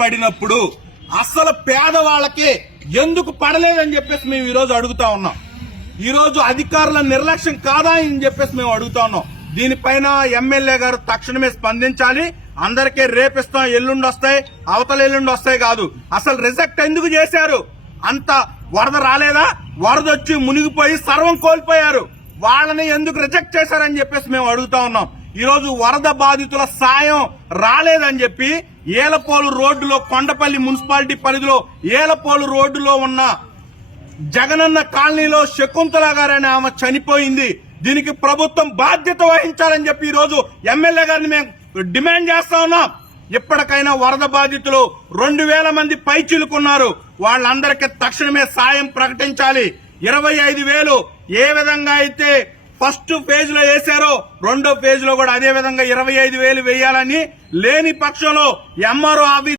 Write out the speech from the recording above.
పడినప్పుడు అసలు పేదవాళ్ళకి ఎందుకు పడలేదని చెప్పేసి మేము ఈ రోజు అడుగుతా ఉన్నాం. ఈ రోజు అధికారుల నిర్లక్ష్యం కాదా అని చెప్పేసి మేము అడుగుతా ఉన్నాం. దీనిపైన ఎమ్మెల్యే గారు తక్షణమే స్పందించాలి. అందరికీ రేపిస్తాం, ఎల్లుండి వస్తాయి, అవతల ఎల్లుండి వస్తాయి కాదు, అసలు రిజెక్ట్ ఎందుకు చేశారు? అంత వరద రాలేదా? వరద వచ్చి మునిగిపోయి సర్వం కోల్పోయారు, వాళ్ళని ఎందుకు రిజెక్ట్ చేశారని చెప్పేసి మేము అడుగుతా ఉన్నాం. ఈ రోజు వరద బాధితుల సాయం రాలేదని చెప్పి ఏలపోలు రోడ్డులో, కొండపల్లి మున్సిపాలిటీ పరిధిలో ఏలపోలు రోడ్డులో ఉన్న జగనన్న కాలనీలో శకుంతల గారని ఆమె చనిపోయింది. దీనికి ప్రభుత్వం బాధ్యత వహించాలని చెప్పి ఈ రోజు ఎమ్మెల్యే గారిని మేము డిమాండ్ చేస్తా ఉన్నాం. ఇప్పటికైనా వరద బాధితులు 2000 మంది పైచిలుకున్నారు, వాళ్ళందరికీ తక్షణమే సాయం ప్రకటించాలి. 25,000 ఏ విధంగా అయితే ఫస్ట్ ఫేజ్ లో వేశారో రెండో ఫేజ్ లో కూడా అదే విధంగా 25,000 వేయాలని, లేని పక్షంలో ఎంఆర్ఓ ఆఫీస్